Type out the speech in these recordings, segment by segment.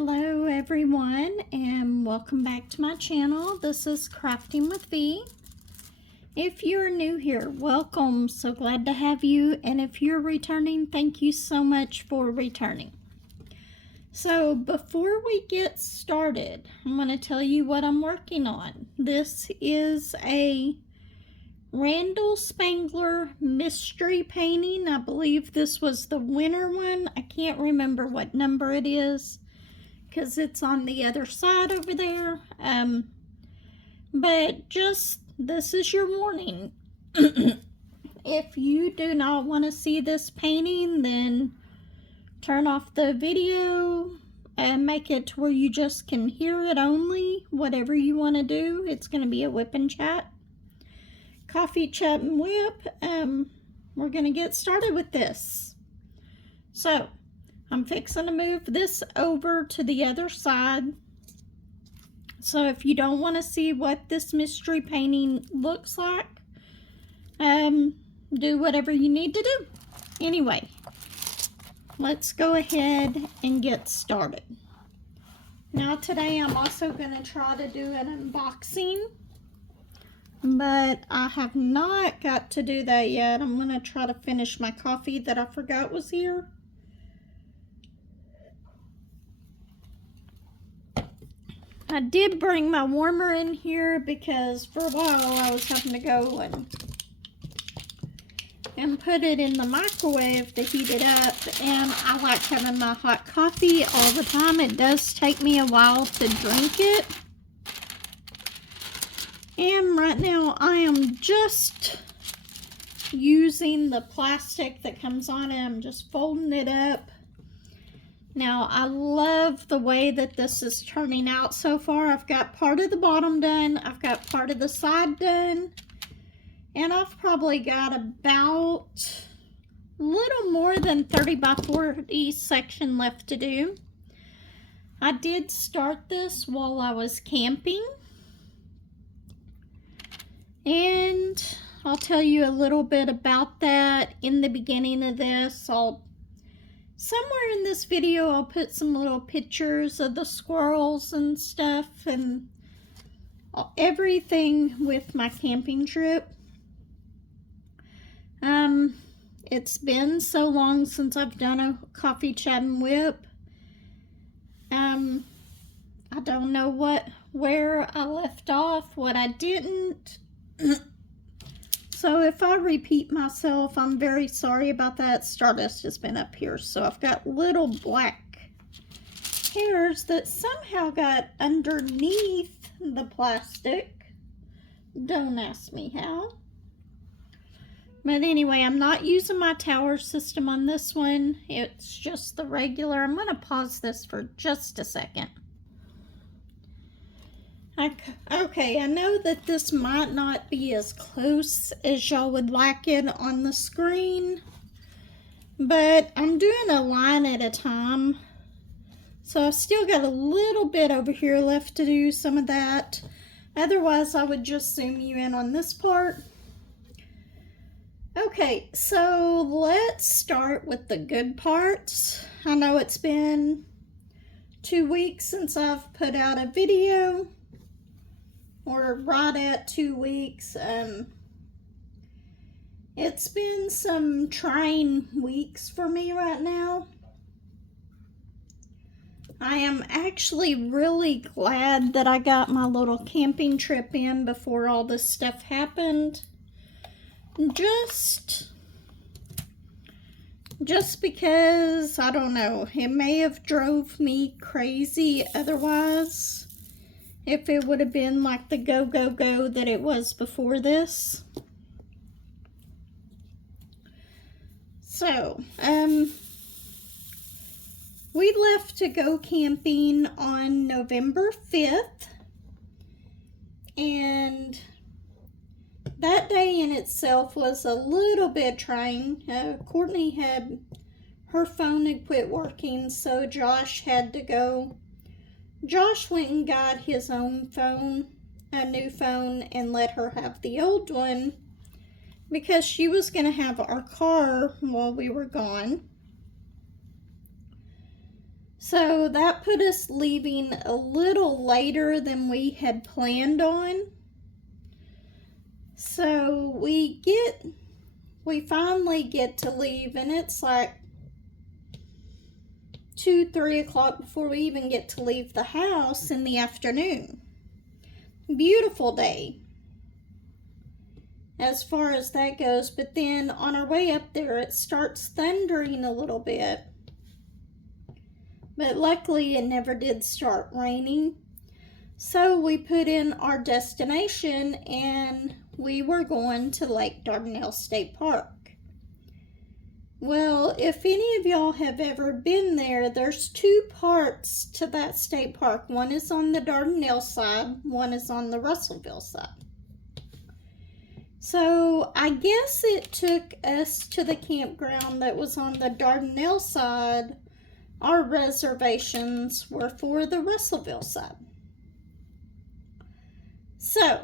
Hello everyone, and welcome back to my channel. This is Crafting with V. If you're new here, welcome. So glad to have you, and if you're returning, thank you so much for returning. So before we get started, I'm going to tell you what I'm working on. This is a Randall Spangler mystery painting. I believe this was the winter one. I can't remember what number it is because it's on the other side over there. But just, this is your warning. If you do not want to see this painting, then turn off the video and make it to where you just can hear it only. Whatever you want to do. It's going to be a whip and chat. Coffee, chat, and whip. We're going to get started with this. So, I'm fixing to move this over to the other side. So if you don't want to see what this mystery painting looks like, do whatever you need to do. Anyway, let's go ahead and get started. Now today I'm also going to try to do an unboxing, but I have not got to do that yet. I'm going to try to finish my coffee that I forgot was here. I did bring my warmer in here because for a while I was having to go and put it in the microwave to heat it up, and I like having my hot coffee all the time. It does take me a while to drink it. And right now I am just using the plastic that comes on it. I'm just folding it up. Now, I love the way that this is turning out so far. I've got part of the bottom done. I've got part of the side done. And I've probably got about a little more than 30 by 40 section left to do. I did start this while I was camping. And I'll tell you a little bit about that in the beginning of this. Somewhere in this video, I'll put some little pictures of the squirrels and stuff and everything with my camping trip. It's been so long since I've done a coffee, chat, and whip. I don't know where I left off, what I didn't. So if I repeat myself, I'm very sorry about that. Stardust has been up here, so I've got little black hairs that somehow got underneath the plastic. Don't ask me how. But anyway, I'm not using my tower system on this one. It's just the regular. I'm going to pause this for just a second. Okay, I know that this might not be as close as y'all would like it on the screen, but I'm doing a line at a time. So I've still got a little bit over here left to do some of that. Otherwise, I would just zoom you in on this part. Okay, so let's start with the good parts. I know it's been 2 weeks since I've put out a video. Or right at 2 weeks. It's been some trying weeks for me right now. I am actually really glad that I got my little camping trip in before all this stuff happened. Just because, I don't know, it may have drove me crazy otherwise. If it would have been like the go, go, go that it was before this. So, we left to go camping on November 5th. And that day in itself was a little bit trying. Courtney had, her phone had quit working, so Josh had to go. Josh went and got his own phone, a new phone, and let her have the old one because she was going to have our car while we were gone. So that put us leaving a little later than we had planned on. So we finally get to leave, and it's like 2-3 o'clock before we even get to leave the house in the afternoon. Beautiful day as far as that goes, but then on our way up there it starts thundering a little bit, but luckily it never did start raining. So we put in our destination, and we were going to Lake Dardanelle State Park. Well, if any of y'all have ever been there, there's two parts to that state park. One is on the Dardanelle side, one is on the Russellville side. So I guess it took us to the campground that was on the Dardanelle side. Our reservations were for the Russellville side. So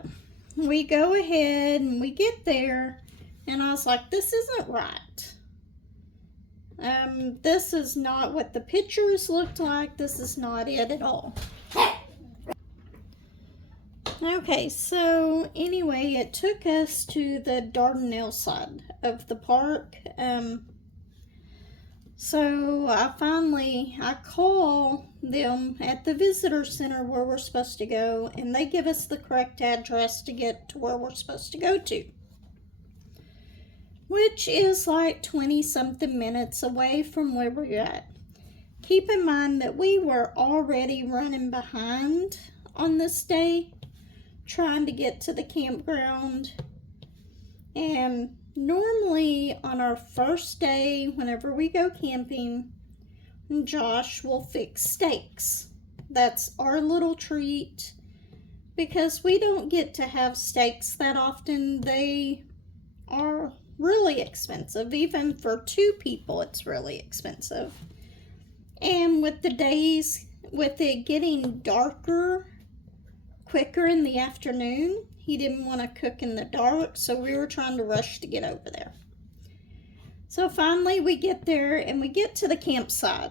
we go ahead and we get there, and I was like, this isn't right. This is not what the pictures looked like. This is not it at all. Okay, so anyway, it took us to the Dardanelle side of the park. So I call them at the visitor center where we're supposed to go, and they give us the correct address to get to where we're supposed to go to, which is like 20-something minutes away from where we're at. Keep in mind that we were already running behind on this day, trying to get to the campground. And normally on our first day, whenever we go camping, Josh will fix steaks. That's our little treat, because we don't get to have steaks that often. They are really expensive. Even for 2 people, it's really expensive. And with the days, with it getting darker quicker in the afternoon, he didn't want to cook in the dark, so we were trying to rush to get over there. So finally we get there, and we get to the campsite.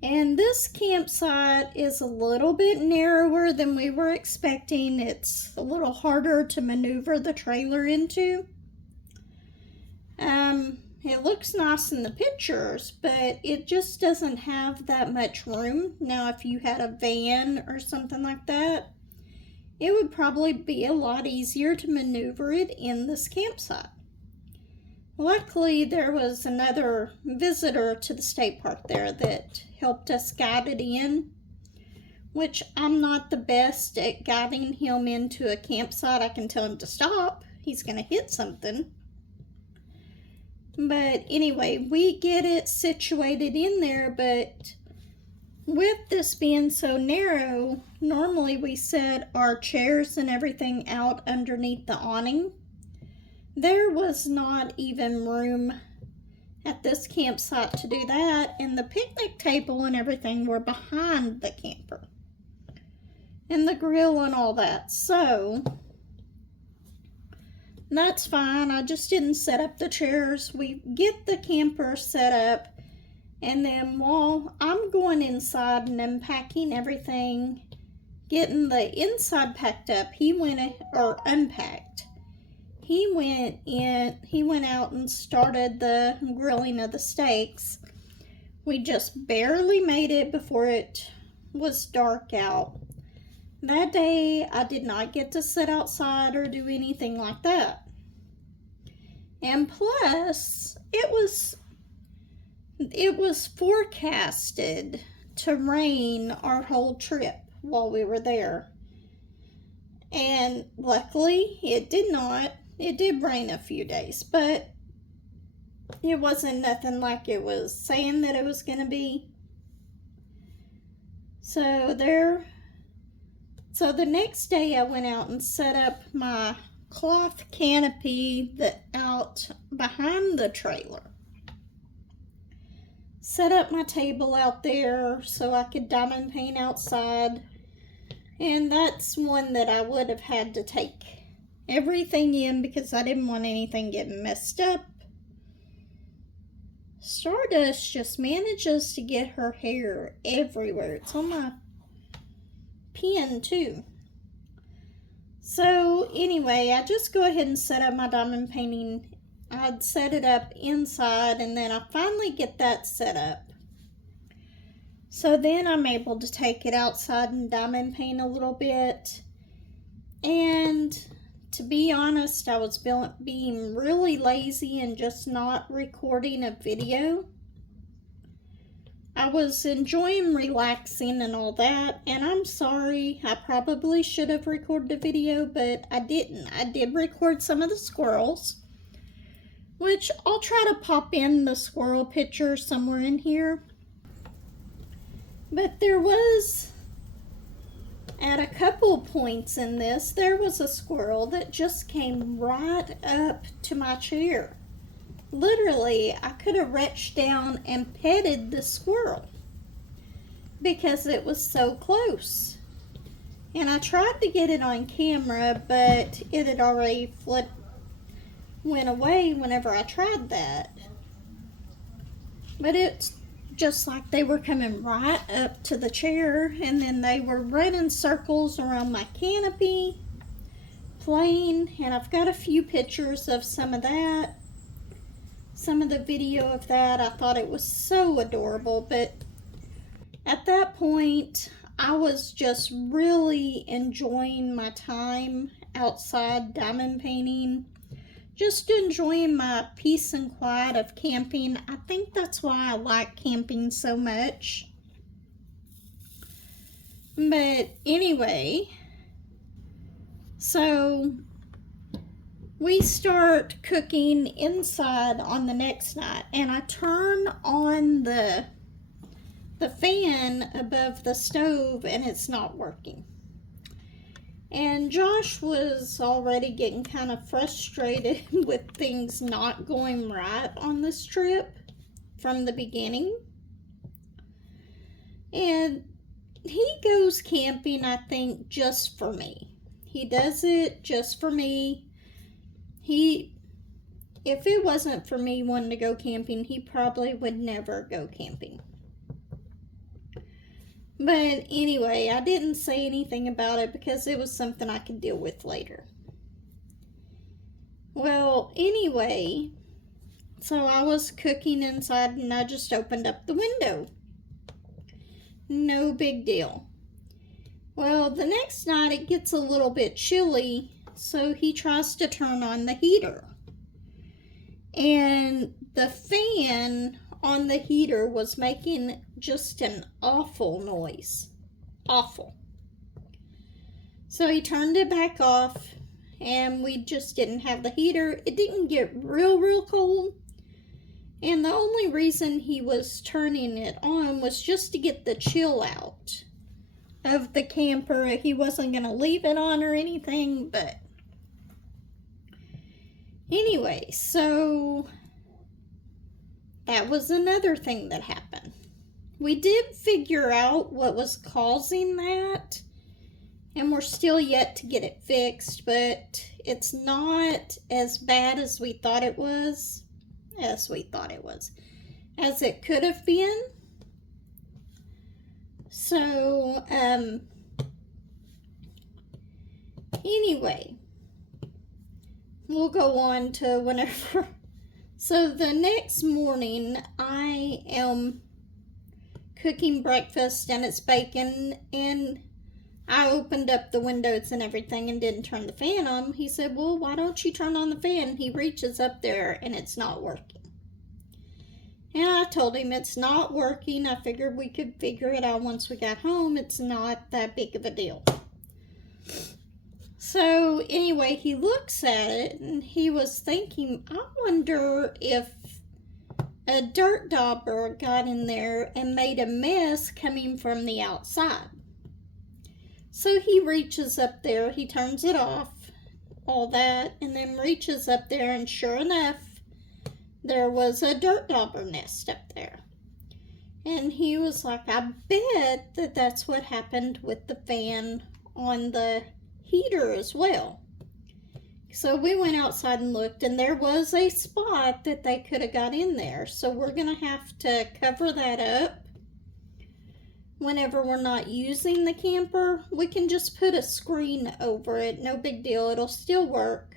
And this campsite is a little bit narrower than we were expecting. It's a little harder to maneuver the trailer into. It looks nice in the pictures, but it just doesn't have that much room. Now, if you had a van or something like that, it would probably be a lot easier to maneuver it in this campsite. Luckily, there was another visitor to the state park there that helped us guide it in, which I'm not the best at guiding him into a campsite. I can tell him to stop. He's going to hit something. But anyway, we get it situated in there, but with this being so narrow, normally we set our chairs and everything out underneath the awning. There was not even room at this campsite to do that, and the picnic table and everything were behind the camper, and the grill and all that. So that's fine. I just didn't set up the chairs. We get the camper set up, and then while I'm going inside and unpacking everything, getting the inside packed up, unpacked. He went out and started the grilling of the steaks. We just barely made it before it was dark out. That day, I did not get to sit outside or do anything like that. And plus, it was forecasted to rain our whole trip while we were there. And luckily, it did not. It did rain a few days, but it wasn't nothing like it was saying that it was going to be. So the next day I went out and set up my cloth canopy out behind the trailer. Set up my table out there so I could diamond paint outside. And that's one that I would have had to take everything in because I didn't want anything getting messed up. Stardust just manages to get her hair everywhere. It's on my pen too. So anyway, I just go ahead and set up my diamond painting. I'd set it up inside, and then I finally get that set up. So then I'm able to take it outside and diamond paint a little bit. And to be honest, I was being really lazy and just not recording a video. I was enjoying relaxing and all that, and I'm sorry, I probably should have recorded a video, but I didn't. I did record some of the squirrels, which I'll try to pop in the squirrel picture somewhere in here. But there was, at a couple points in this, there was a squirrel that just came right up to my chair. Literally, I could have reached down and petted the squirrel because it was so close. And I tried to get it on camera, but it had already went away whenever I tried that. But it's just like they were coming right up to the chair, and then they were running circles around my canopy, playing, and I've got a few pictures of some of that. Some of the video of that. I thought it was so adorable, but at that point, I was just really enjoying my time outside diamond painting. Just enjoying my peace and quiet of camping. I think that's why I like camping so much. But anyway, so we start cooking inside on the next night, and I turn on the fan above the stove, and it's not working. And Josh was already getting kind of frustrated with things not going right on this trip from the beginning. And he goes camping, I think, just for me. He does it just for me. If it wasn't for me wanting to go camping, he probably would never go camping. But anyway, I didn't say anything about it because it was something I could deal with later. Well, anyway, so I was cooking inside and I just opened up the window. No big deal. Well, the next night it gets a little bit chilly, so he tries to turn on the heater. And the fan on the heater was making just an awful noise. Awful. So he turned it back off, and we just didn't have the heater. It didn't get real cold. And the only reason he was turning it on was just to get the chill out of the camper. He wasn't going to leave it on or anything, but anyway, so that was another thing that happened. We did figure out what was causing that, and we're still yet to get it fixed, but it's not as bad as we thought it was, as it could have been. So, anyway, we'll go on to whenever. So the next morning, I am cooking breakfast, and it's bacon, and I opened up the windows and everything and didn't turn the fan on. He said, well, why don't you turn on the fan? He reaches up there, and it's not working. And I told him it's not working. I figured we could figure it out once we got home. It's not that big of a deal. So anyway, he looks at it, and he was thinking, I wonder if a dirt dauber got in there and made a mess coming from the outside. So he reaches up there, he turns it off, all that, and then reaches up there, and sure enough, there was a dirt dauber nest up there. And he was like, I bet that that's what happened with the fan on the heater as well. So we went outside and looked, and there was a spot that they could have got in there. So we're going to have to cover that up. Whenever we're not using the camper, we can just put a screen over it. No big deal. It'll still work.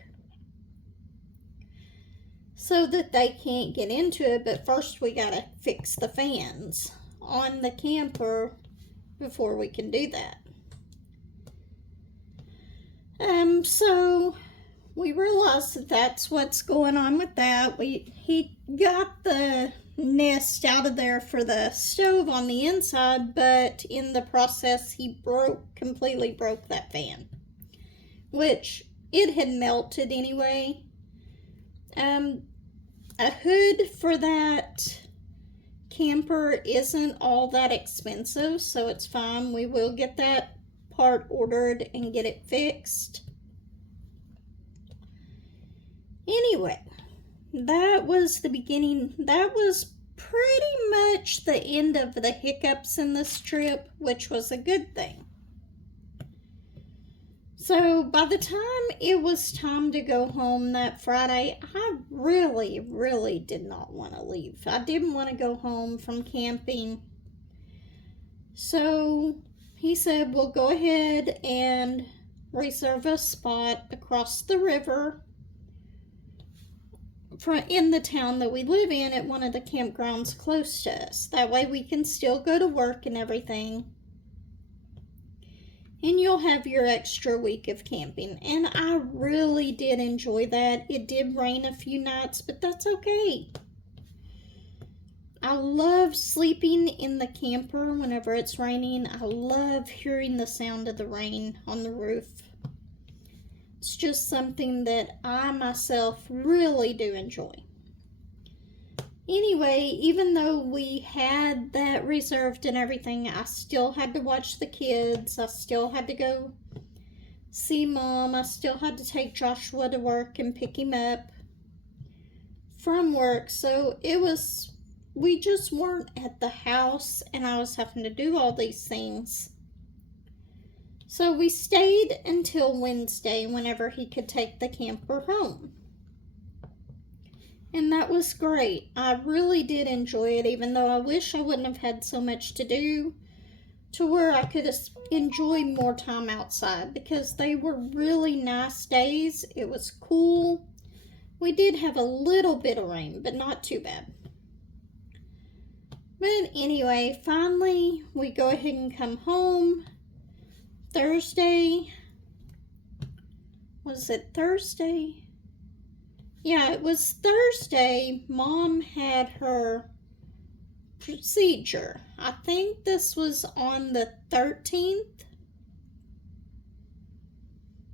So that they can't get into it. But first we got to fix the fans on the camper before we can do that. So we realized that that's what's going on with that. He got the nest out of there for the stove on the inside, but in the process he completely broke that fan, which it had melted anyway. A hood for that camper isn't all that expensive, so it's fine. We will get that part ordered and get it fixed. Anyway, that was the beginning. That was pretty much the end of the hiccups in this trip, which was a good thing. So by the time it was time to go home that Friday, I really did not want to leave. I didn't want to go home from camping. So he said, we'll go ahead and reserve a spot across the river in the town that we live in at one of the campgrounds close to us. That way we can still go to work and everything. And you'll have your extra week of camping. And I really did enjoy that. It did rain a few nights, but that's okay. I love sleeping in the camper whenever it's raining. I love hearing the sound of the rain on the roof. It's just something that I myself really do enjoy. Anyway, even though we had that reserved and everything, I still had to watch the kids. I still had to go see Mom. I still had to take Joshua to work and pick him up from work. So we just weren't at the house, and I was having to do all these things. So we stayed until Wednesday whenever he could take the camper home. And that was great. I really did enjoy it, even though I wish I wouldn't have had so much to do, to where I could enjoy more time outside, because they were really nice days. It was cool. We did have a little bit of rain, but not too bad. But anyway, finally, we go ahead and come home. Thursday. Was it Thursday? Yeah, it was Thursday. Mom had her procedure. I think this was on the 13th.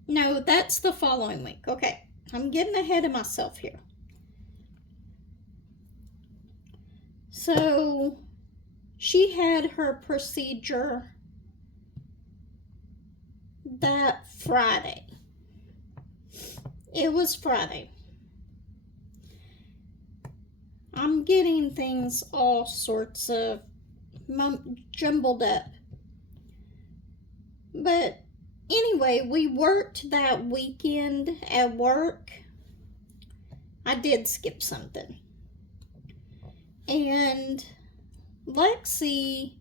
No, that's the following week. Okay, I'm getting ahead of myself here. So, she had her procedure that Friday. It was Friday. I'm getting things all sorts of jumbled up. But anyway, we worked that weekend at work. I did skip something. And Lexi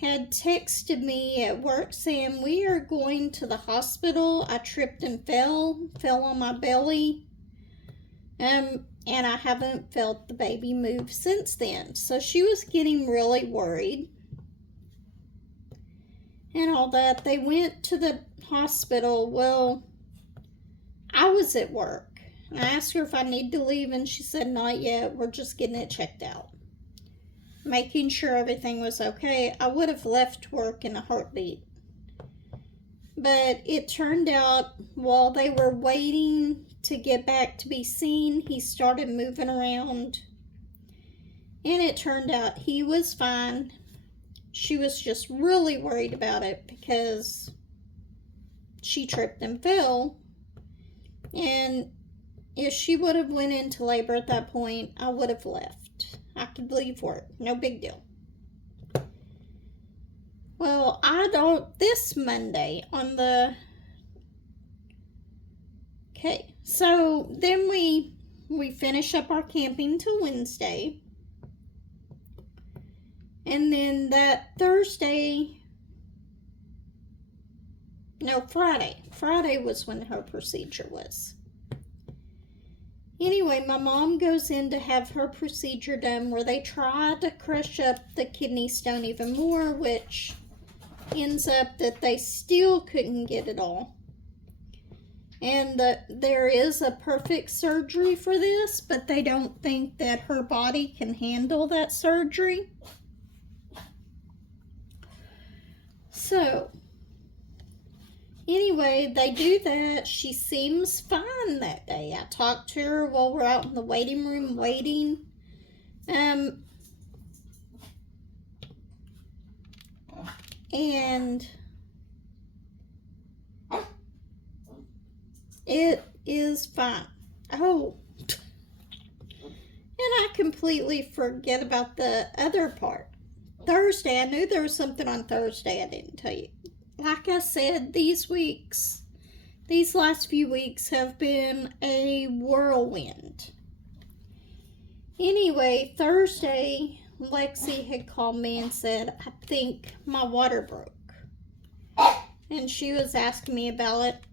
had texted me at work saying, we are going to the hospital. I tripped and fell on my belly. And I haven't felt the baby move since then. So she was getting really worried and all that. They went to the hospital. Well, I was at work. I asked her if I need to leave, and she said, not yet. We're just getting it checked out, making sure everything was okay. I would have left work in a heartbeat. But it turned out while they were waiting to get back to be seen, he started moving around. And it turned out he was fine. She was just really worried about it because she tripped and fell. And if she would have went into labor at that point, I would have left. I could leave work. No big deal. Well, this Monday on the Okay, so then we finish up our camping till Wednesday. And then that Friday was when her procedure was. Anyway, my mom goes in to have her procedure done where they try to crush up the kidney stone even more, which ends up that they still couldn't get it all. And there is a perfect surgery for this, but they don't think that her body can handle that surgery. So, anyway, they do that. She seems fine that day. I talked to her while we're out in the waiting room waiting. And it is fine. Oh, and I completely forget about the other part. Thursday, I knew there was something on Thursday I didn't tell you. Like I said, these last few weeks have been a whirlwind. Anyway, Thursday, Lexi had called me and said, I think my water broke. And she was asking me about it,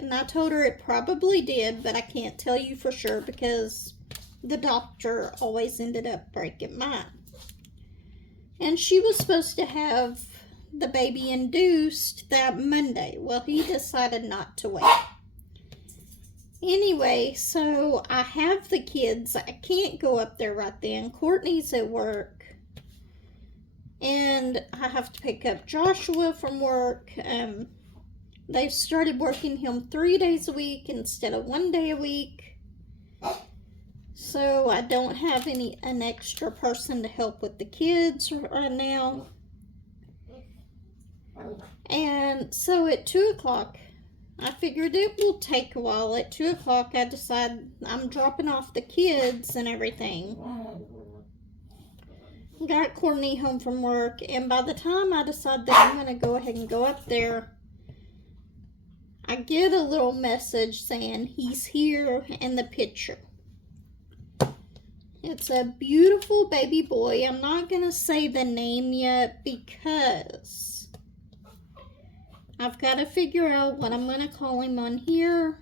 and I told her it probably did, but I can't tell you for sure because the doctor always ended up breaking mine. And she was supposed to have the baby induced that Monday. Well, he decided not to wait. Anyway, so I have the kids. I can't go up there right then. Courtney's at work. And I have to pick up Joshua from work. They've started working him 3 days a week instead of 1 day a week. So I don't have an extra person to help with the kids right now. And so at 2 o'clock, I figured it will take a while. At 2 o'clock, I decide I'm dropping off the kids and everything. Got Courtney home from work, and by the time I decide that I'm going to go ahead and go up there, I get a little message saying he's here in the picture. It's a beautiful baby boy. I'm not going to say the name yet because I've got to figure out what I'm going to call him on here.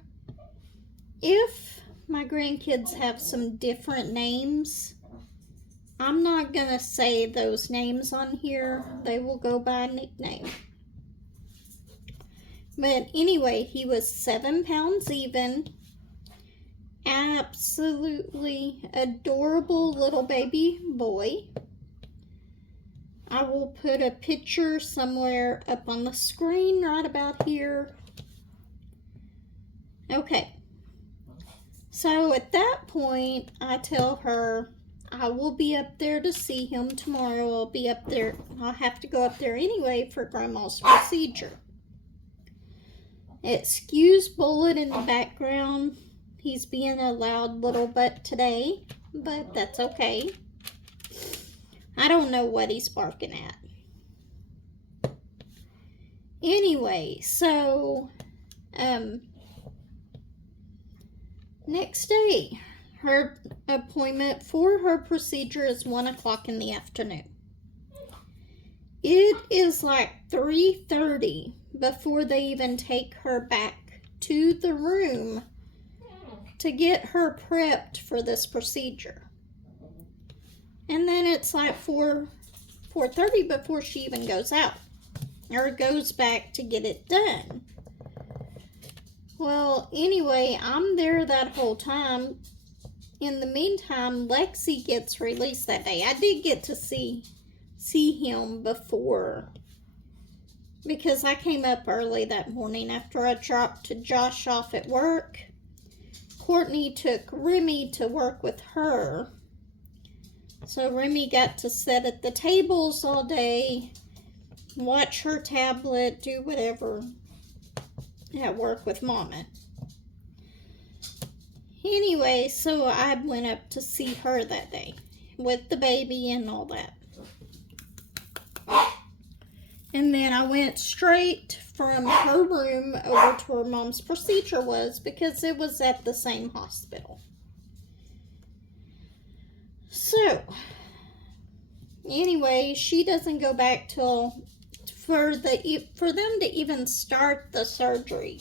If my grandkids have some different names, I'm not going to say those names on here. They will go by nickname. But anyway, he was 7 pounds even. Absolutely adorable little baby boy. I will put a picture somewhere up on the screen right about here. Okay. So at that point, I tell her I will be up there to see him tomorrow. I'll be up there. I'll have to go up there anyway for Grandma's procedure. Excuse Bullet in the background. He's being a loud little butt today, but that's okay. I don't know what he's barking at. Anyway, so, next day, her appointment for her procedure is 1 o'clock in the afternoon. It is like 3:30 before they even take her back to the room to get her prepped for this procedure. And then it's like 4:30 before she even goes out or goes back to get it done. Well, anyway, I'm there that whole time. In the meantime, Lexi gets released that day. I did get to see him before because I came up early that morning after I dropped Josh off at work. Courtney took Remy to work with her. So Remy got to sit at the tables all day, watch her tablet, do whatever at work with Mama. Anyway, so I went up to see her that day with the baby and all that. And then I went straight from her room over to where Mom's procedure was because it was at the same hospital. So, anyway, she doesn't go back till for them to even start the surgery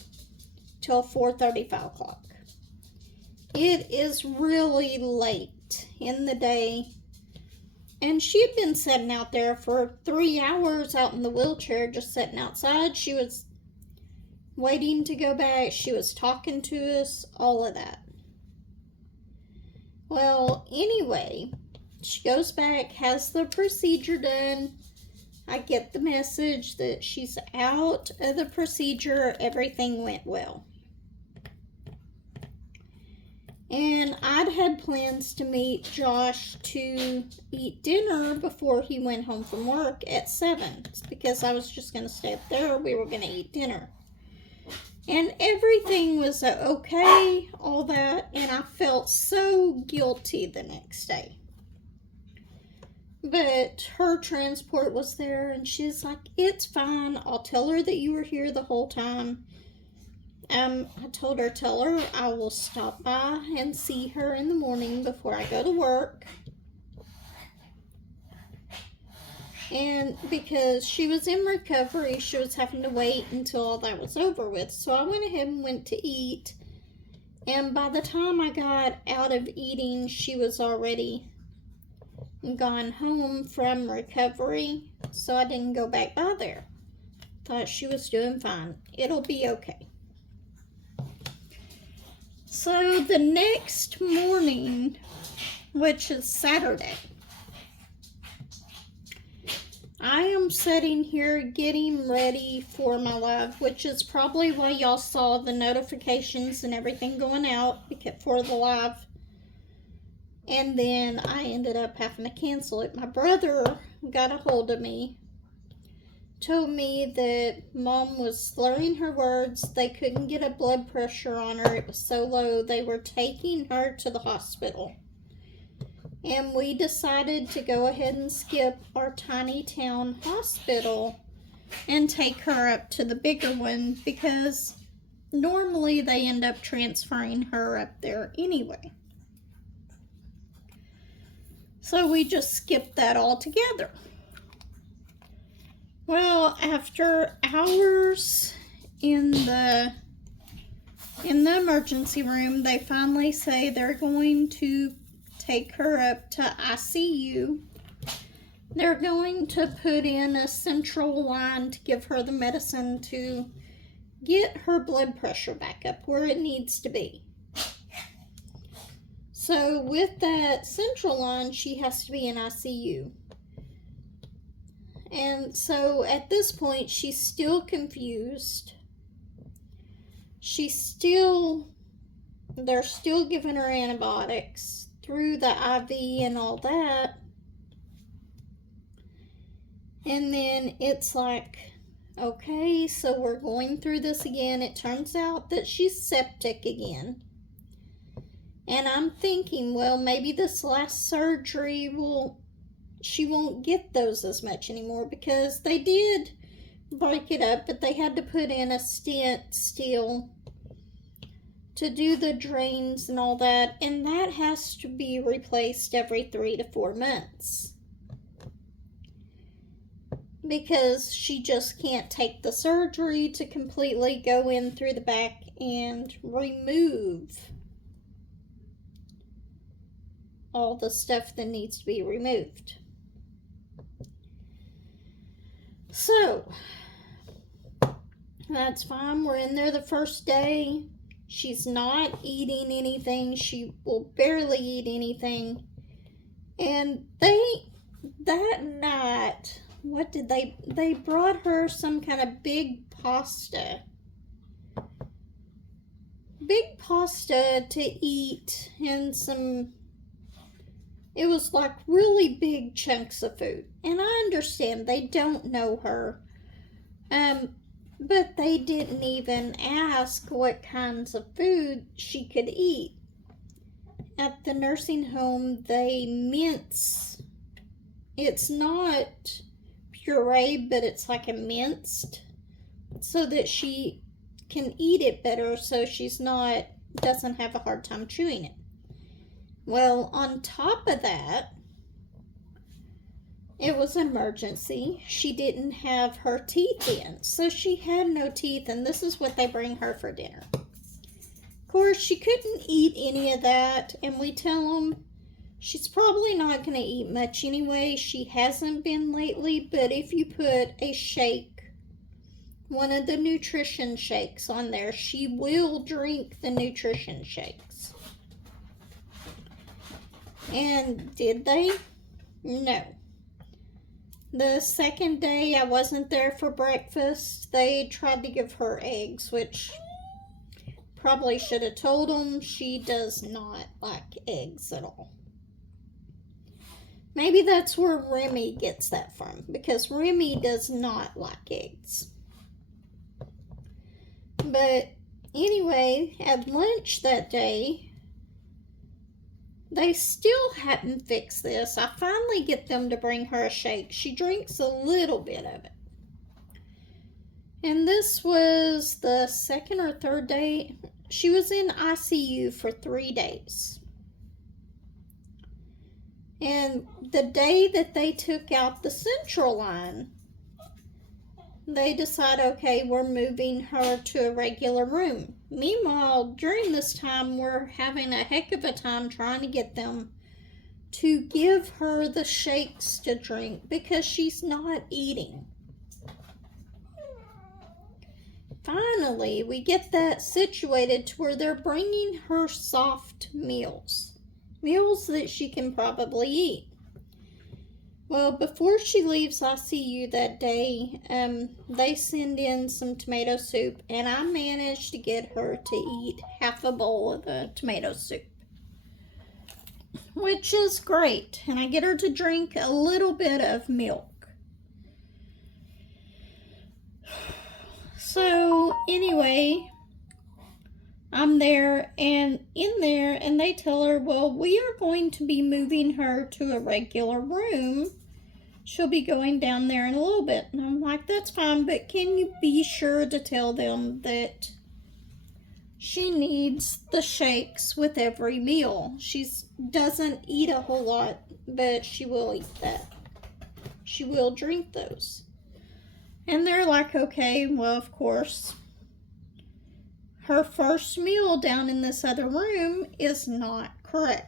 till 4:30, 5 o'clock. It is really late in the day. And she had been sitting out there for 3 hours out in the wheelchair, just sitting outside. She was waiting to go back. She was talking to us, all of that. Well, anyway, she goes back, has the procedure done. I get the message that she's out of the procedure. Everything went well. And I'd had plans to meet Josh to eat dinner before he went home from work at 7. Because I was just going to stay up there. We were going to eat dinner. And everything was okay, all that. And I felt so guilty the next day. But her transport was there. And she's like, it's fine. I'll tell her that you were here the whole time. I told her, tell her I will stop by and see her in the morning before I go to work. And because she was in recovery, she was having to wait until all that was over with. So I went ahead and went to eat. And by the time I got out of eating, she was already gone home from recovery. So I didn't go back by there. Thought she was doing fine. It'll be okay. So the next morning, which is Saturday, I am sitting here getting ready for my live, which is probably why y'all saw the notifications and everything going out for the live. And then I ended up having to cancel it. My brother got a hold of me, told me that Mom was slurring her words. They couldn't get a blood pressure on her. It was so low. They were taking her to the hospital. And we decided to go ahead and skip our tiny town hospital and take her up to the bigger one because normally they end up transferring her up there anyway. So we just skipped that altogether. Well, after hours in the emergency room, they finally say they're going to take her up to ICU. They're going to put in a central line to give her the medicine to get her blood pressure back up where it needs to be. So with that central line, she has to be in ICU. And so at this point, she's still confused. They're still giving her antibiotics through the IV and all that. And then it's like, okay, so we're going through this again. It turns out that she's septic again. And I'm thinking, well, maybe this last surgery she won't get those as much anymore because they did break it up, but they had to put in a stent still to do the drains and all that, and that has to be replaced every 3 to 4 months because she just can't take the surgery to completely go in through the back and remove all the stuff that needs to be removed. So, that's fine. We're in there the first day. She's not eating anything. She will barely eat anything. And that night, what did they brought her some kind of big pasta. Big pasta to eat and it was like really big chunks of food. And I understand they don't know her. But they didn't even ask what kinds of food she could eat. At the nursing home, they mince. It's not puree, but it's like a minced, so that she can eat it better, so doesn't have a hard time chewing it. Well, on top of that, it was an emergency. She didn't have her teeth in, so she had no teeth, and this is what they bring her for dinner. Of course, she couldn't eat any of that, and we tell them she's probably not going to eat much anyway. She hasn't been lately, but if you put a shake, one of the nutrition shakes on there, she will drink the nutrition shakes. And did they? No. The second day I wasn't there for breakfast, they tried to give her eggs, which probably should have told them she does not like eggs at all. Maybe that's where Remy gets that from, because Remy does not like eggs. But anyway, at lunch that day, they still hadn't fixed this. I finally get them to bring her a shake. She drinks a little bit of it. And this was the second or third day. She was in ICU for 3 days. And the day that they took out the central line, they decide, okay, we're moving her to a regular room. Meanwhile, during this time, we're having a heck of a time trying to get them to give her the shakes to drink because she's not eating. Finally, we get that situated to where they're bringing her soft meals that she can probably eat. Well, before she leaves ICU that day, they send in some tomato soup, and I managed to get her to eat half a bowl of the tomato soup, which is great. And I get her to drink a little bit of milk. So anyway, I'm there and in there, and they tell her, well, we are going to be moving her to a regular room. She'll be going down there in a little bit. And I'm like, that's fine, but can you be sure to tell them that she needs the shakes with every meal? She doesn't eat a whole lot, but she will eat that. She will drink those. And they're like, okay, well, of course. Her first meal down in this other room is not correct.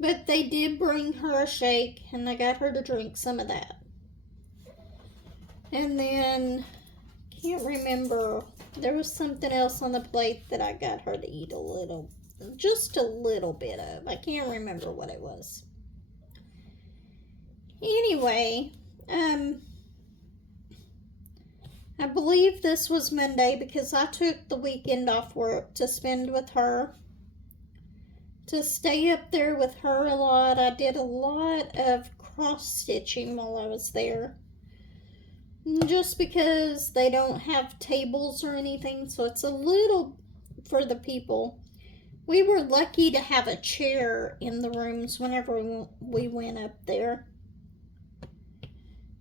But they did bring her a shake, and they got her to drink some of that. And then, can't remember, there was something else on the plate that I got her to eat just a little bit of. I can't remember what it was. Anyway, I believe this was Monday because I took the weekend off work to spend with her, to stay up there with her a lot. I did a lot of cross-stitching while I was there, just because they don't have tables or anything, so it's a little for the people. We were lucky to have a chair in the rooms whenever we went up there.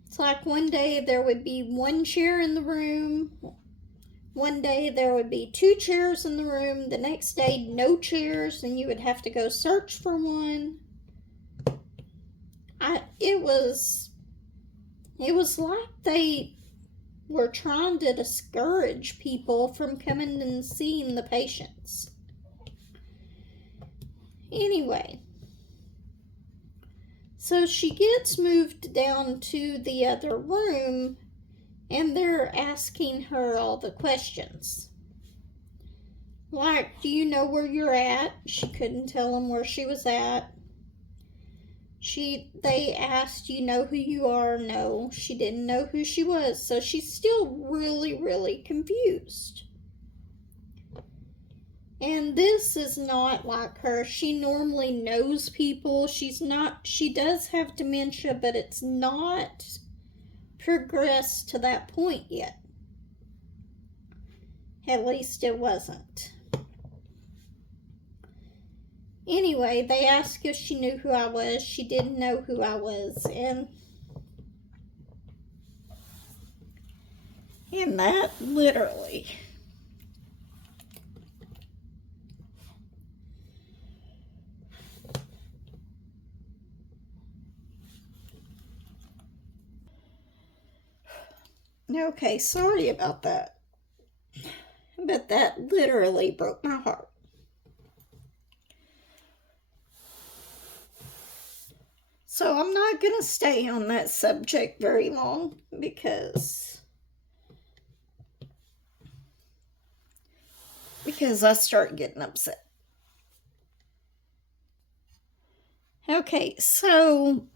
It's like one day there would be one chair in the room, one day there would be 2 chairs in the room, the next day no chairs, and you would have to go search for one. It was like they were trying to discourage people from coming and seeing the patients. Anyway, so she gets moved down to the other room, and they're asking her all the questions. Like, do you know where you're at? She couldn't tell them where she was at. They asked, you know who you are? No, she didn't know who she was. So she's still really, really confused. And this is not like her. She normally knows people. She does have dementia, but it's not progressed to that point yet. At least it wasn't. Anyway, they asked if she knew who I was. She didn't know who I was. And And that literally. Okay, sorry about that. But that literally broke my heart. So I'm not going to stay on that subject very long because I start getting upset. Okay, so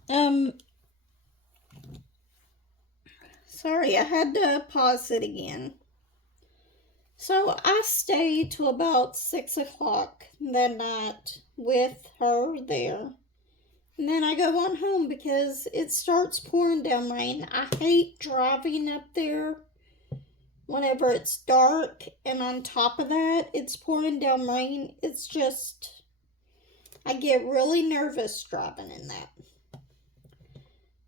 sorry, I had to pause it again. So I stayed till about 6 o'clock that night with her there. And then I go on home because it starts pouring down rain. I hate driving up there whenever it's dark, and on top of that, it's pouring down rain. It's just, I get really nervous driving in that.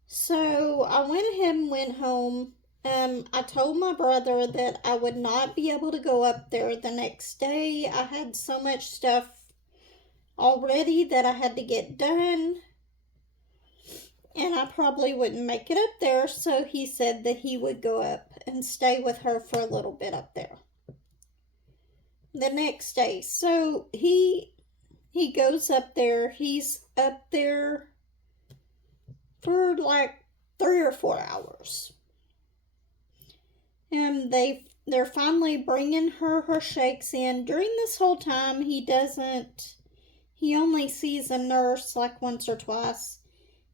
So I went ahead and went home. I told my brother that I would not be able to go up there the next day. I had so much stuff already that I had to get done, and I probably wouldn't make it up there, so he said that he would go up and stay with her for a little bit up there the next day. So he goes up there. He's up there for like 3 or 4 hours. And they're finally bringing her shakes in. During this whole time, he only sees a nurse like once or twice.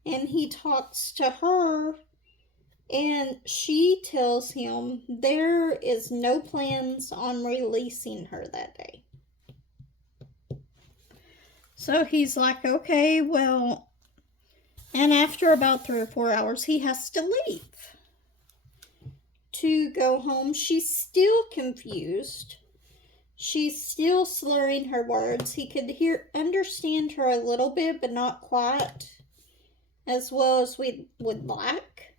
And he talks to her, and she tells him there is no plans on releasing her that day. So he's like, okay, well, and after about 3 or 4 hours, he has to leave to go home. She's still confused. She's still slurring her words. He could understand her a little bit, but not quite as well as we would like.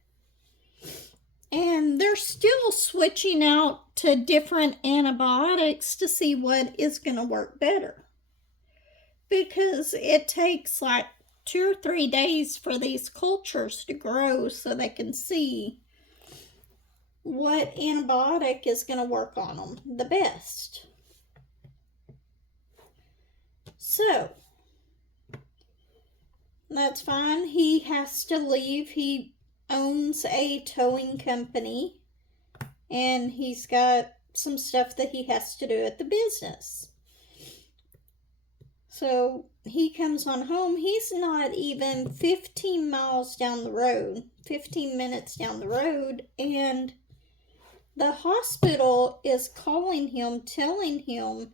And they're still switching out to different antibiotics to see what is going to work better. Because it takes like 2 or 3 days for these cultures to grow so they can see what antibiotic is going to work on them the best. So that's fine. He has to leave. He owns a towing company, and he's got some stuff that he has to do at the business. So he comes on home. He's not even 15 miles down the road, 15 minutes down the road, and the hospital is calling him, telling him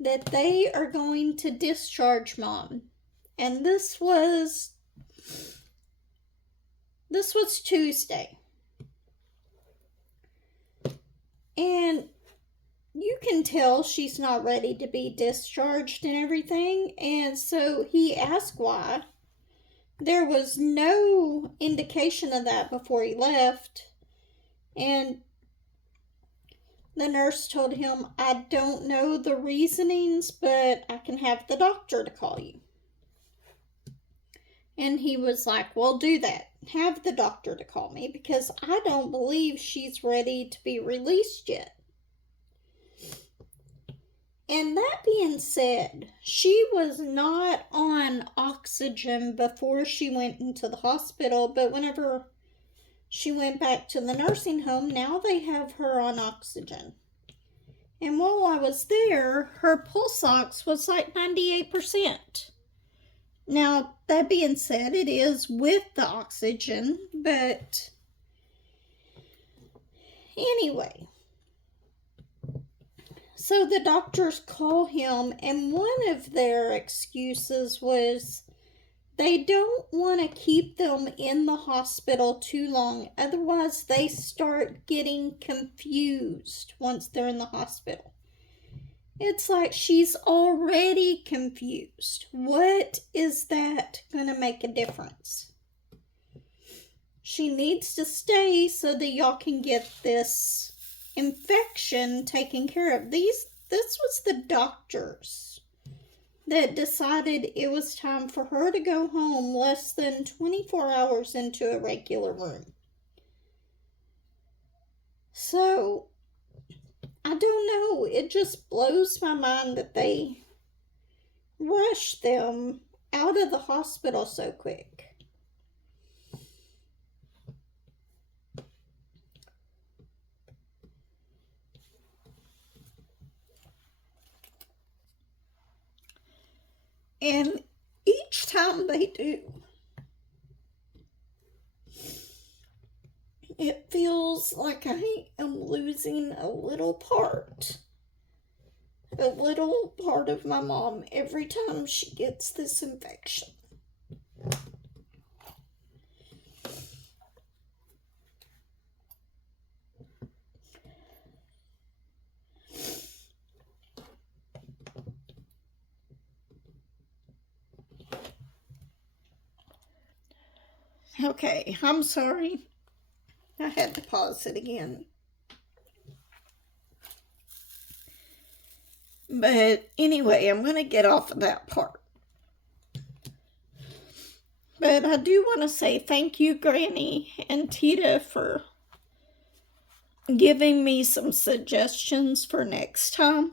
that they are going to discharge Mom. And this was Tuesday. And you can tell she's not ready to be discharged and everything. And so he asked why. There was no indication of that before he left. And the nurse told him, I don't know the reasonings, but I can have the doctor to call you. And he was like, well, do that. Have the doctor to call me because I don't believe she's ready to be released yet. And that being said, she was not on oxygen before she went into the hospital, but whenever she went back to the nursing home, now they have her on oxygen. And while I was there, her pulse ox was like 98%. Now, that being said, it is with the oxygen, but anyway. So the doctors call him, and one of their excuses was they don't want to keep them in the hospital too long. Otherwise, they start getting confused once they're in the hospital. It's like she's already confused. What is that going to make a difference? she needs to stay so that y'all can get this infection taken care of. This was the doctors that decided it was time for her to go home less than 24 hours into a regular room. So, I don't know. It just blows my mind that they rushed them out of the hospital so quick. And each time they do, it feels like I am losing a little part of my mom every time she gets this infection. Okay, I'm sorry. I had to pause it again. But anyway, I'm going to get off of that part. But I do want to say thank you, Granny and Tita, for giving me some suggestions for next time.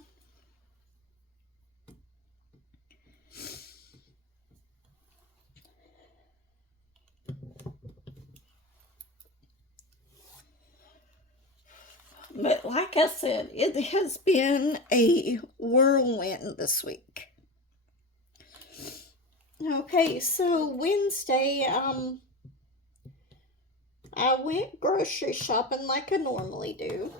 But like I said, it has been a whirlwind this week. Okay, so Wednesday, I went grocery shopping like I normally do.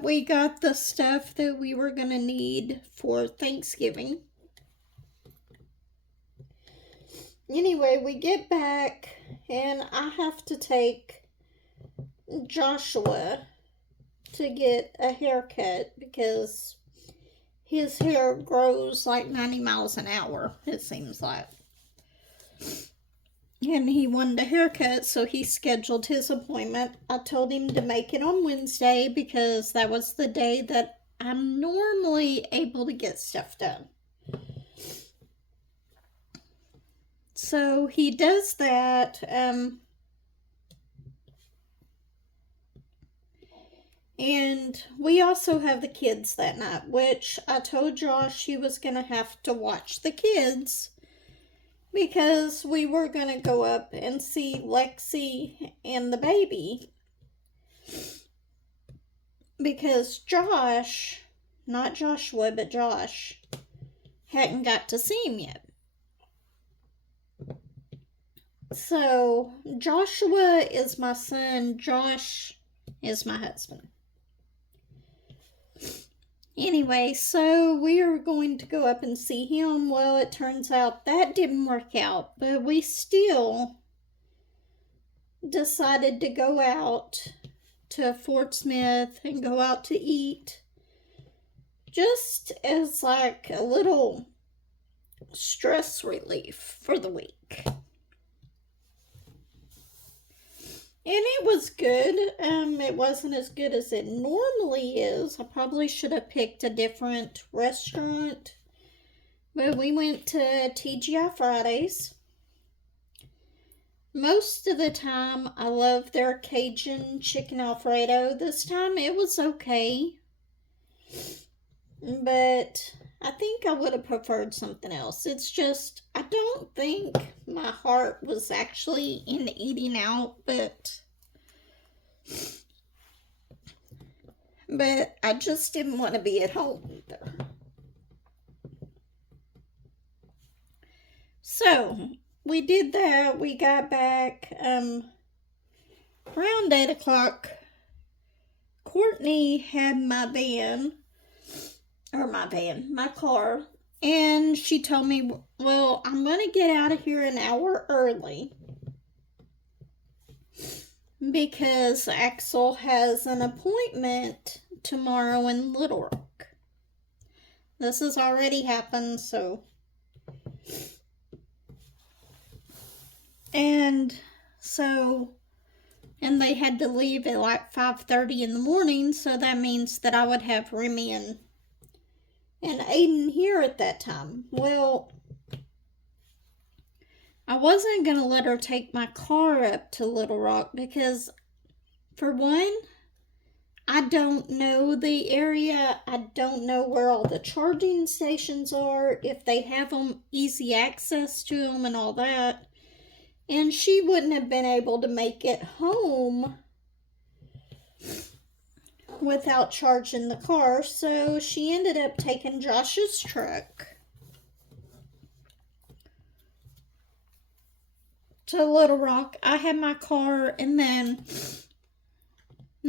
We got the stuff that we were gonna need for Thanksgiving. Anyway, we get back and I have to take Joshua to get a haircut because his hair grows like 90 miles an hour, it seems like. And he wanted a haircut, so he scheduled his appointment. I told him to make it on Wednesday because that was the day that I'm normally able to get stuff done. So he does that. And we also have the kids that night, which I told Josh he was going to have to watch the kids because we were going to go up and see Lexi and the baby. Because Josh, not Joshua, but Josh, hadn't got to see him yet. So, Joshua is my son, Josh is my husband. Anyway, so we are going to go up and see him. Well, it turns out that didn't work out, but we still decided to go out to Fort Smith and go out to eat just as like a little stress relief for the week. And it was good. It wasn't as good as it normally is. I probably should have picked a different restaurant. But we went to TGI Fridays. Most of the time, I love their Cajun chicken Alfredo. This time, it was okay. But I think I would have preferred something else. It's just, I don't think my heart was actually in eating out, but I just didn't want to be at home either. So, we did that. We got back around 8 o'clock. Courtney had my car, and she told me, well, I'm going to get out of here an hour early because Axel has an appointment tomorrow in Little Rock. This has already happened, so. And so and they had to leave at like 5:30 in the morning, so that means that I would have Remy and Aiden here at that time. Well, I wasn't going to let her take my car up to Little Rock because, for one, I don't know the area. I don't know where all the charging stations are, if they have them, easy access to them and all that. And she wouldn't have been able to make it home without charging the car, so she ended up taking Josh's truck to Little Rock. I had my car, and then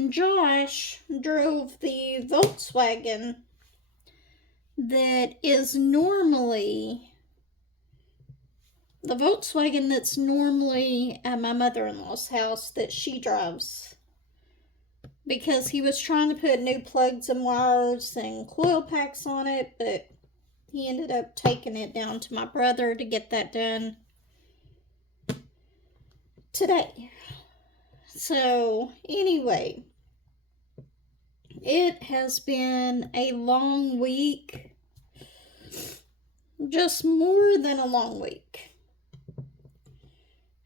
Josh drove the Volkswagen that is normally the Volkswagen that's normally at my mother-in-law's house that she drives, because he was trying to put new plugs and wires and coil packs on it, but he ended up taking it down to my brother to get that done today. So anyway, it has been a long week, just more than a long week.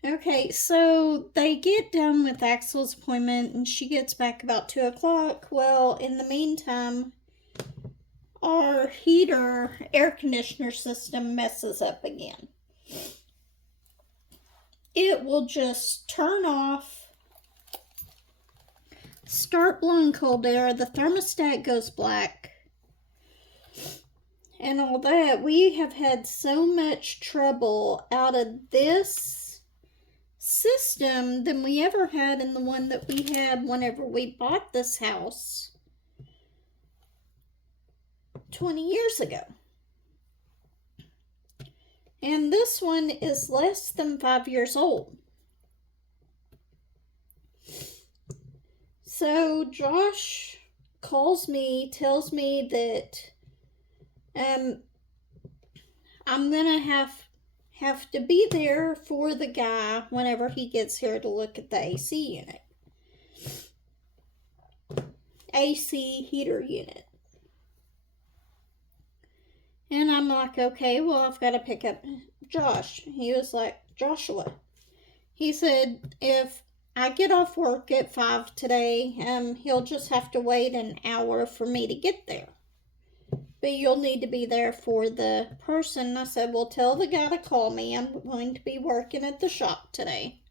Okay, so they get done with Axel's appointment and she gets back about 2 o'clock. Well, in the meantime, our air conditioner system messes up again. It will just turn off, start blowing cold air, the thermostat goes black, and all that. We have had so much trouble out of this system than we ever had in the one that we had whenever we bought this house 20 years ago. And this one is less than 5 years old. So Josh calls me, tells me that I'm gonna have to be there for the guy whenever he gets here to look at the AC unit. AC heater unit. And I'm like, okay, well, I've got to pick up Josh. He was like, Joshua. He said, if I get off work at 5 today, he'll just have to wait an hour for me to get there. But you'll need to be there for the person. I said, well, tell the guy to call me. I'm going to be working at the shop today.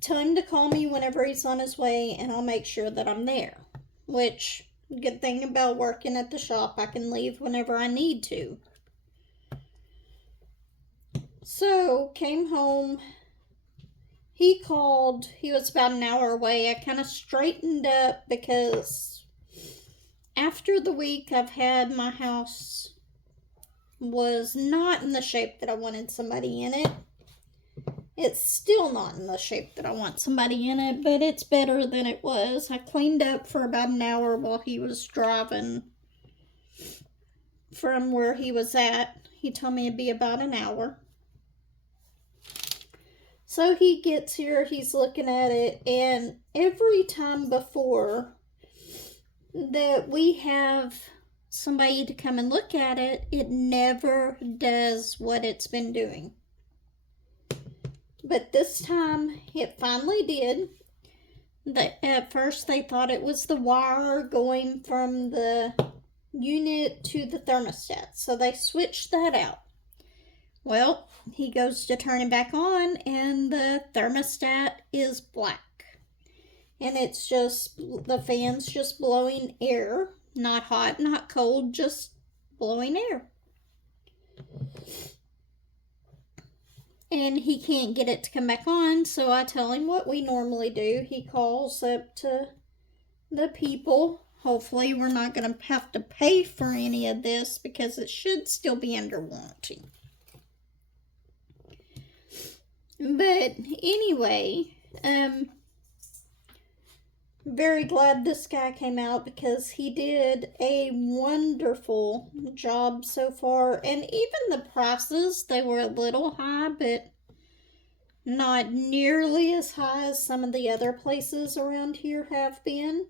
Tell him to call me whenever he's on his way, and I'll make sure that I'm there. Which, good thing about working at the shop, I can leave whenever I need to. So, came home. He called. He was about an hour away. I kind of straightened up because after the week I've had, my house was not in the shape that I wanted somebody in it. It's still not in the shape that I want somebody in it, but it's better than it was. I cleaned up for about an hour while he was driving from where he was at. He told me it'd be about an hour. So he gets here, he's looking at it, and every time before that we have somebody to come and look at it, it never does what it's been doing. But this time, it finally did. At first, they thought it was the wire going from the unit to the thermostat, so they switched that out. Well, he goes to turn it back on, and the thermostat is black. And it's just, the fan's just blowing air. Not hot, not cold, just blowing air. And he can't get it to come back on, so I tell him what we normally do. He calls up to the people. Hopefully we're not going to have to pay for any of this because it should still be under warranty. But anyway, very glad this guy came out because he did a wonderful job so far. And even the prices, they were a little high, but not nearly as high as some of the other places around here have been.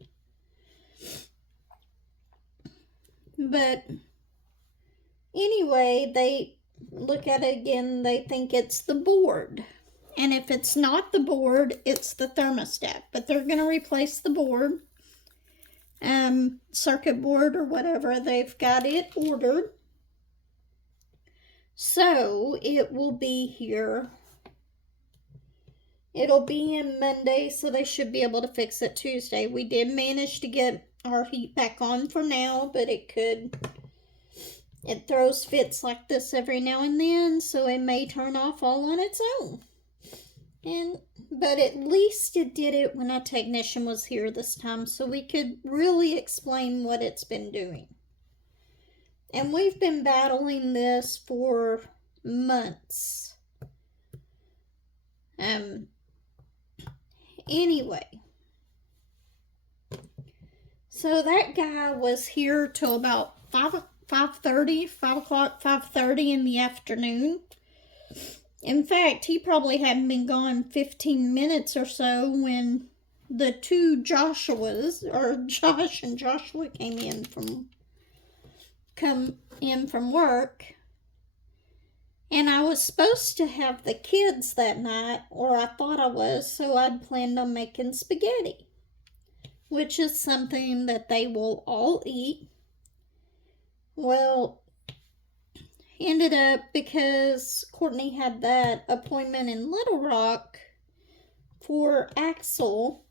But anyway, they look at it again, they think it's the board. And if it's not the board, it's the thermostat. But they're going to replace the board, circuit board or whatever. They've got it ordered. So it will be here. It'll be in Monday, so they should be able to fix it Tuesday. We did manage to get our heat back on for now, but it throws fits like this every now and then, so it may turn off all on its own. But at least it did it when a technician was here this time, so we could really explain what it's been doing. And we've been battling this for months. Anyway, so that guy was here till about 5:30 in the afternoon. In fact, he probably hadn't been gone 15 minutes or so when the two Joshuas, or Josh and Joshua, came in from work. And I was supposed to have the kids that night, or I thought I was, so I'd planned on making spaghetti, which is something that they will all eat. Well, ended up, because Courtney had that appointment in Little Rock for Axel,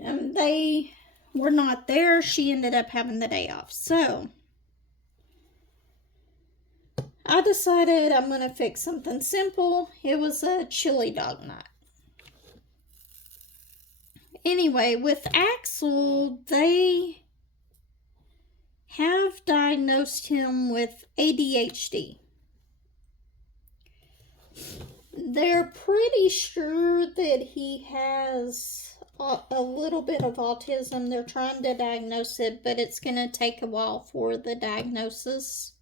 they were not there. She ended up having the day off. So I decided I'm going to fix something simple. It was a chili dog night. Anyway, with Axel, they have diagnosed him with ADHD. They're pretty sure that he has a little bit of autism. They're trying to diagnose it, but it's going to take a while for the diagnosis.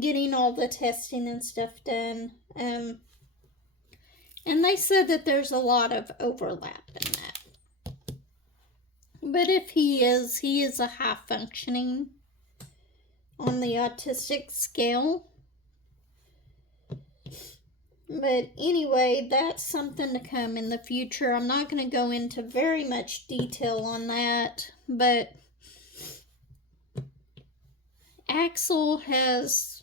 Getting all the testing and stuff done. And they said that there's a lot of overlap in that. But if he is a high functioning on the autistic scale. But anyway, that's something to come in the future. I'm not going to go into very much detail on that, but Axel has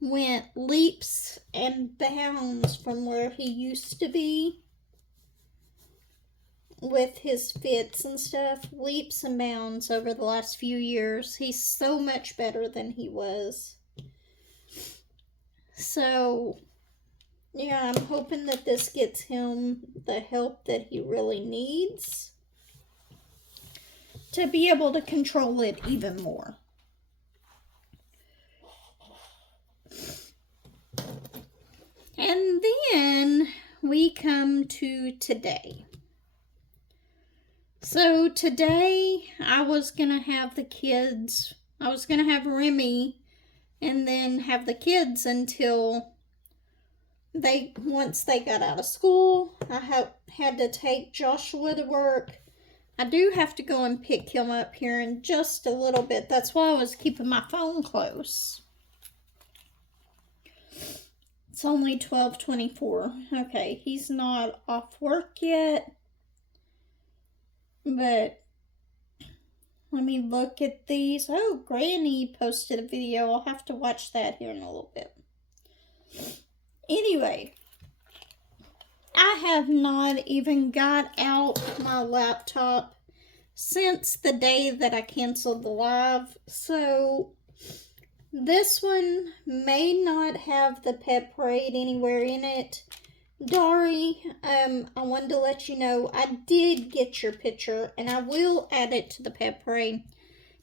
went leaps and bounds from where he used to be with his fits and stuff. Leaps and bounds over the last few years. He's so much better than he was. So yeah, I'm hoping that this gets him the help that he really needs to be able to control it even more. And then we come to today. So today I was going to have the kids, I was going to have Remy and then have the kids until once they got out of school. I had to take Joshua to work. I do have to go and pick him up here in just a little bit. That's why I was keeping my phone close. It's only 12:24. Okay, he's not off work yet. But let me look at these. Oh, Granny posted a video. I'll have to watch that here in a little bit. Anyway, I have not even got out my laptop since the day that I canceled the live. So this one may not have the pet parade anywhere in it. Dari, I wanted to let you know I did get your picture and I will add it to the pet parade.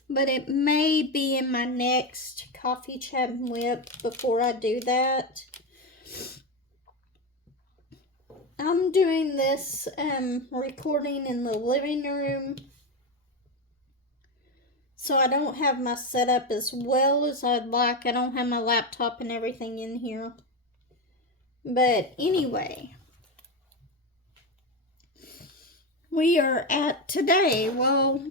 But it may be in my next Coffee Chat and WIP before I do that. I'm doing this recording in the living room. So I don't have my setup as well as I'd like. I don't have my laptop and everything in here. But anyway, we are at today. Well,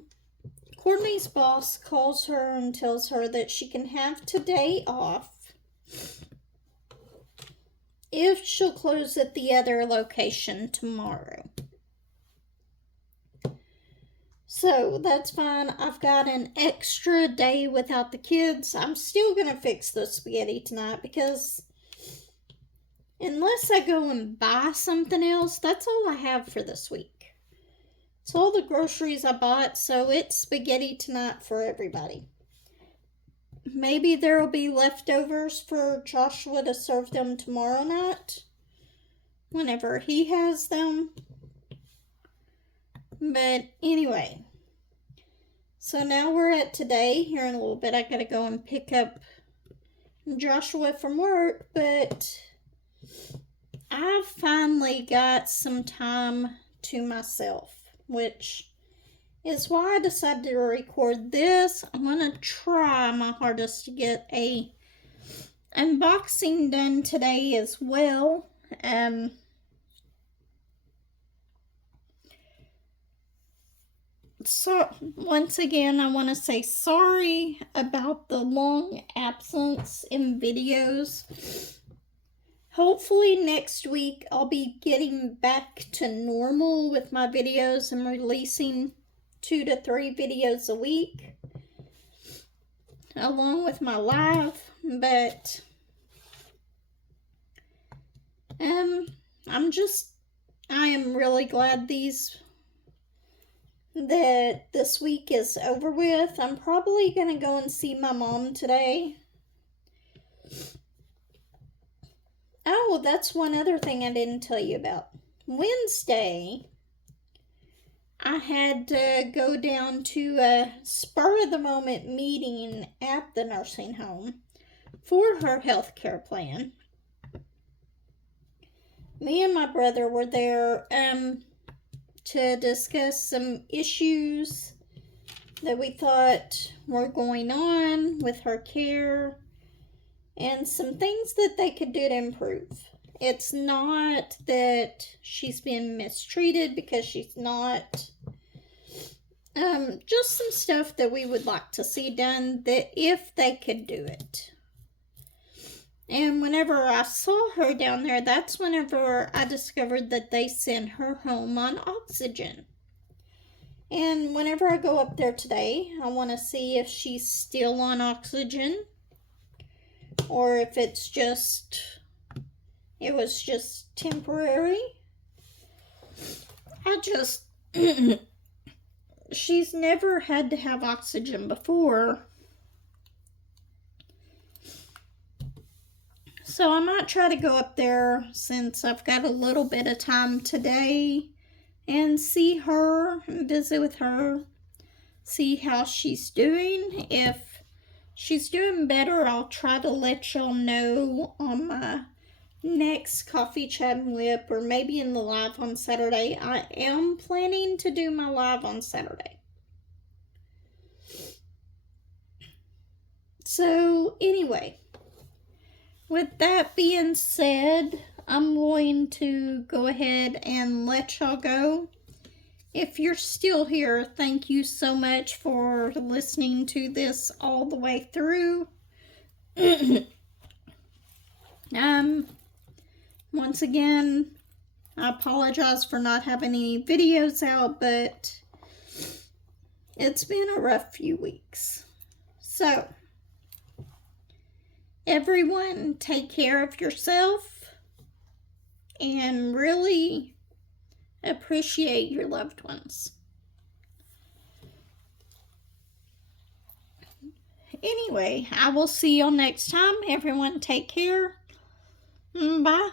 Courtney's boss calls her and tells her that she can have today off if she'll close at the other location tomorrow. So that's fine. I've got an extra day without the kids. I'm still going to fix the spaghetti tonight because unless I go and buy something else, that's all I have for this week. It's all the groceries I bought, so it's spaghetti tonight for everybody. Maybe there will be leftovers for Joshua to serve them tomorrow night, whenever he has them. But anyway, so now we're at today. Here in a little bit, I gotta go and pick up Joshua from work, but I finally got some time to myself, which is why I decided to record this. I'm gonna try my hardest to get a unboxing done today as well. So once again, I want to say sorry about the long absence in videos. Hopefully next week I'll be getting back to normal with my videos and releasing 2 to 3 videos a week along with my live, but I am really glad that this week is over with. I'm probably gonna go and see my mom today. Oh, that's one other thing I didn't tell you about. Wednesday, I had to go down to a spur-of-the-moment meeting at the nursing home for her health care plan. Me and my brother were there to discuss some issues that we thought were going on with her care and some things that they could do to improve. It's not that she's been mistreated, because she's not. Just some stuff that we would like to see done, that if they could do it. And whenever I saw her down there, that's whenever I discovered that they sent her home on oxygen. And whenever I go up there today, I want to see if she's still on oxygen, or if it was just temporary. She's never had to have oxygen before. So I might try to go up there since I've got a little bit of time today and see her, visit with her, see how she's doing. If she's doing better, I'll try to let y'all know on my next Coffee Chat and WIP, or maybe in the live on Saturday. I am planning to do my live on Saturday. So anyway, with that being said, I'm going to go ahead and let y'all go. If you're still here, thank you so much for listening to this all the way through. Once again, I apologize for not having any videos out, but it's been a rough few weeks. So, everyone, take care of yourself and really appreciate your loved ones. Anyway, I will see y'all next time. Everyone, take care. Bye.